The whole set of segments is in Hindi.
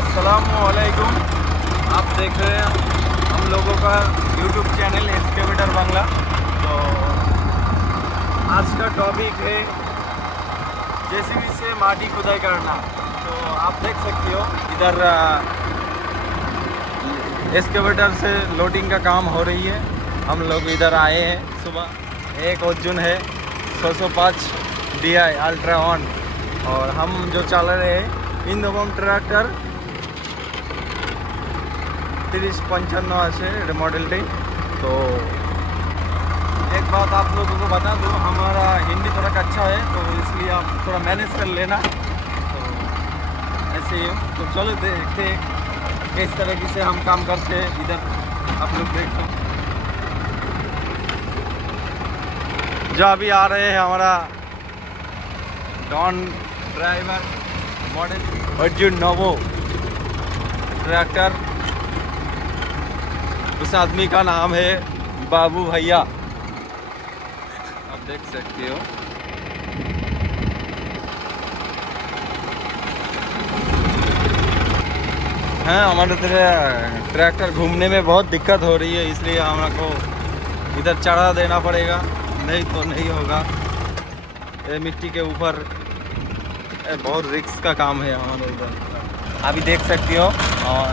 अस्सलामुअलैकुम। आप देख रहे हैं हम लोगों का यूट्यूब चैनल एक्सकेवेटर बांग्ला। तो आज का टॉपिक है जेसीबी से माटी खुदाई करना। तो आप देख सकते हो इधर एक्सकेवेटर से लोडिंग का काम हो रही है। हम लोग इधर आए हैं सुबह। एक अर्जुन है 605 DI अल्ट्रा ऑन, और हम जो चल रहे हैं इंदोकम ट्रैक्टर 3055 আছে मॉडल। तो एक बात आप लोगों को बता दूं, हमारा हिंदी थोड़ा अच्छा है तो इसलिए आप थोड़ा मैनेज कर लेना। तो ऐसे ही तो चलो देखते हैं किस तरह से हम काम करते हैं। इधर आप लोग देखो जो अभी आ रहे हैं हमारा don driver model Arjun Novo tractor. उस आदमी का नाम है बाबू भैया, आप देख सकते हो। हाँ, हमारे ट्रैक्टर घूमने में बहुत दिक्कत हो रही है, इसलिए हमको इधर चढ़ा देना पड़ेगा, नहीं तो नहीं होगा। ये मिट्टी के ऊपर बहुत रिस्क का काम है हमारे इधर। अभी देख सकते हो और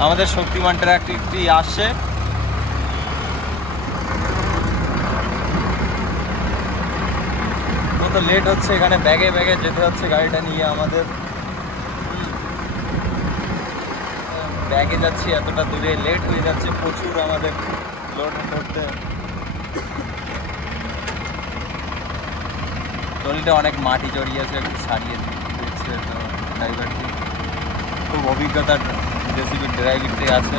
हमारे शक्तिमान ट्रैक्टरটি আসছে। तो लेट হচ্ছে, এখানে ব্যাগে ব্যাগে যেতে হচ্ছে গাড়িটা নিয়ে। আমাদের ব্যাগে যাচ্ছি, এতটা দূরে লেট হয়ে যাচ্ছে প্রচুর আমাদের লোড করতে। ট্রলিতে অনেক মাটি জড়িয়ে আছে, একটু সারিয়ে দিচ্ছে তো ড্রাইভারটি। খুব অভিজ্ঞতা জেসিবি ড্রাইভিংতে আছে,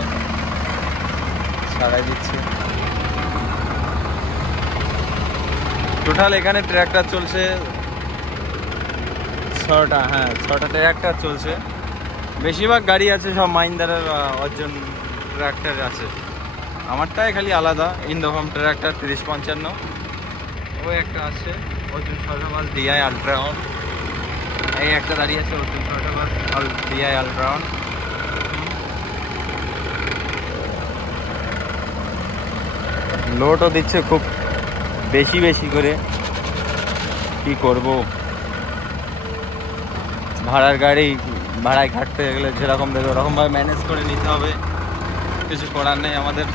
সারাই দিচ্ছে। টোটাল এখানে ট্র্যাক্টর চলছে 6টা। হ্যাঁ, 6টা ট্র্যাক্টর চলছে। বেশিরভাগ গাড়ি আছে সব মাহিন্দ্রার অর্জুন ট্র্যাক্টর আছে। আমারটাই খালি আলাদা, ইন্দোকম ট্র্যাক্টর 3055। ওই একটা আছে অর্জুন 605 DI আলট্রা অন। এই একটা দাঁড়িয়ে আছে অর্জুন 605 DI আলট্রা অন। লোডও দিচ্ছে খুব বেশি বেশি করে। কি করব, ভাড়ার গাড়ি ভাড়ায় খাটতে গেলে যেরকম দেবে ওরকমভাবে ম্যানেজ করে নিতে হবে, কিছু করার নেই আমাদের।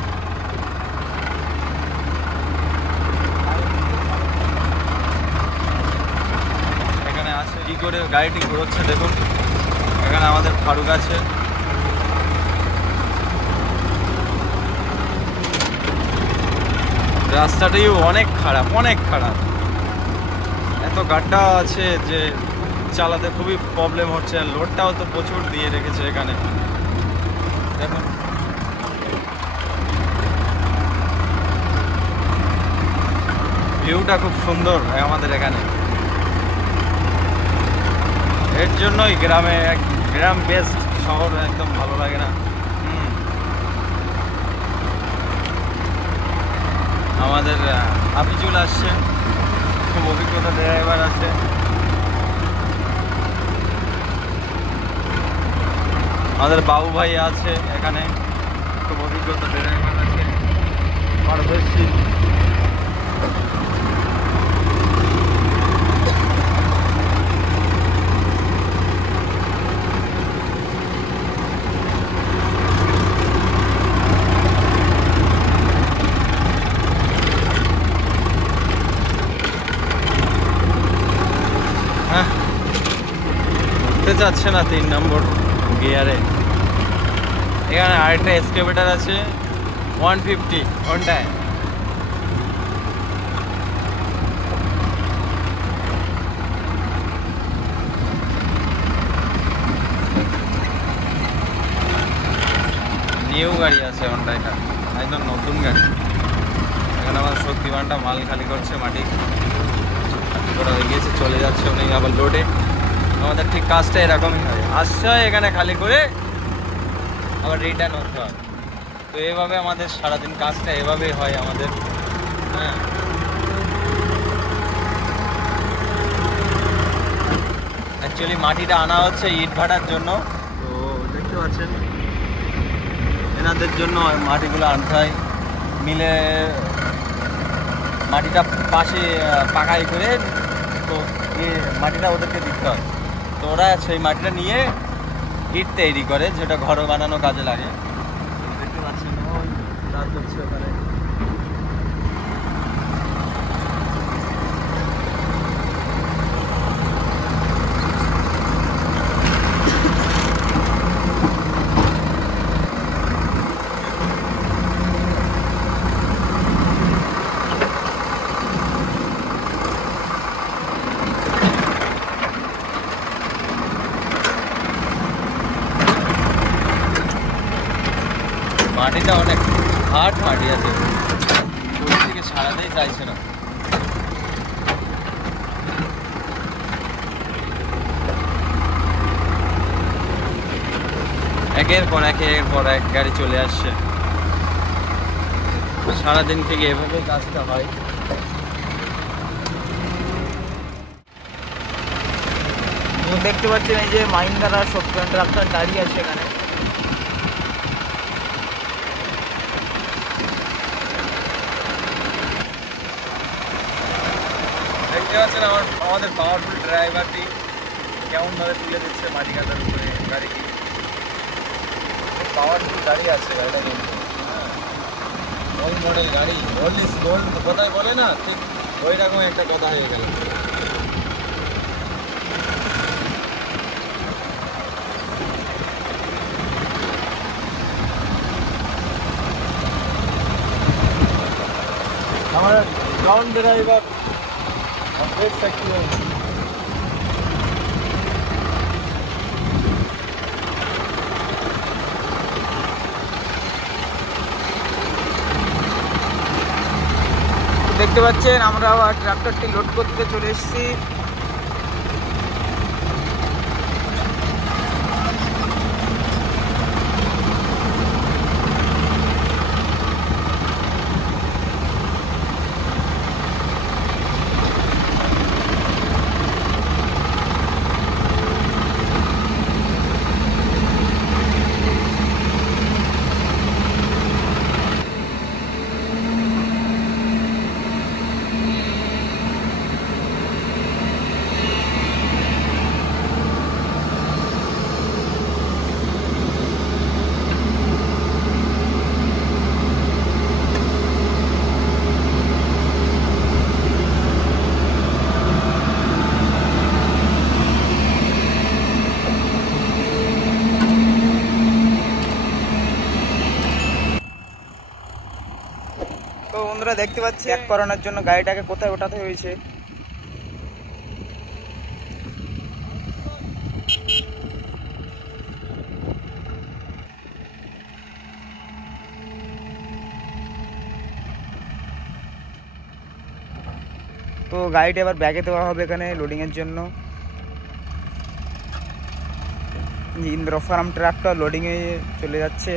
এখানে আছে কি করে গাড়িটি ঘুরোচ্ছে দেখুন। এখানে আমাদের ফারুক আছে। রাস্তাটাও অনেক খারাপ, অনেক খারাপ। এত গাড্ডা আছে যে চালাতে খুবই প্রবলেম হচ্ছে। আর লোডটাও তো প্রচুর দিয়ে রেখেছে এখানে দেখুন। ভিউটা খুব সুন্দর আমাদের এখানে। এর জন্যই গ্রাম বেস্ট, শহর একদম ভালো লাগে না। আমাদের আফিজুল আসছে, খুব অভিজ্ঞতা ড্রাইভার আছে। আমাদের বাবু ভাই আছে এখানে, খুব অভিজ্ঞতা ড্রাইভার আছে। পারভেজ যাচ্ছে না 3 নম্বর গিয়ারে। এখানে আরেকটা এক্সকেভেটর আছে 150 ওনটায়। নিউ গাড়ি আছে ওনটাইটা, একদম নতুন গাড়ি। এখানে আমার শক্তিমানটা মাল খালি করছে, মাটি ওরা হয়ে গিয়েছে, চলে যাচ্ছে উনি আবার লোডে। আমাদের ঠিক কাজটা এরকমই হয়, আসতে হয় এখানে খালি করে আবার রিটার্ন হতে হয়। তো এইভাবে আমাদের সারাদিন কাজটা এভাবেই হয় আমাদের। হ্যাঁ, অ্যাকচুয়ালি মাটিটা আনা হচ্ছে ইট ভাটার জন্য। তো পাচ্ছেন, এনাদের জন্য মাটিগুলো আনতে হয় মিলে, মাটিটা পাশে পাকাই করে, তো মাটিটা ওদেরকে দিতে হয়। তো ওরা সেই মাটিটা নিয়ে ইট তৈরি করে, যেটা ঘর বানানো কাজে লাগে। দেখতে পাচ্ছেন ওই কাজ করছে ওখানে। মাটিটা অনেক হার্ড মাটি আছে, শরীর থেকে সারাতেই চাইছে না। একের পর এক গাড়ি চলে আসছে, সারাদিন থেকে এভাবে কাজটা হয়। দেখতে পাচ্ছেন এই যে মাহিন্দ্রা সবজন ট্রাক্টর দাঁড়িয়ে আছে এখানে। দেখতে পাচ্ছেন আমাদের পাওয়ারফুল ড্রাইভারটি কেমনভাবে তুলে দিচ্ছে মাটি কাটার উপরে গাড়িকে। পাওয়ারফুল গাড়ি আছে গাড়িটা, কিন্তু ওল্ড মডেল গাড়ি, ওল্ড ইজ গোল্ড কোথায় বলে না, ঠিক ওই রকম একটা কথা হয়ে গেল। हमारा ग्राउंड ड्राइवर आप देख सकते हैं। দেখতে পাচ্ছেন আমরা ট্রাক্টরটি লোড করতে চলে এসেছি। তো বন্ধুরা দেখতে পাচ্ছি চেক করানোর জন্য গাড়িটাকে কোথায় ওঠাতে হয়েছে। তো গাড়িটা এবার ব্যাগে দেওয়া হবে এখানে লোডিংয়ের জন্য। ইন্দ্র ফার্ম ট্রাক্টর লোডিংয়ে চলে যাচ্ছে।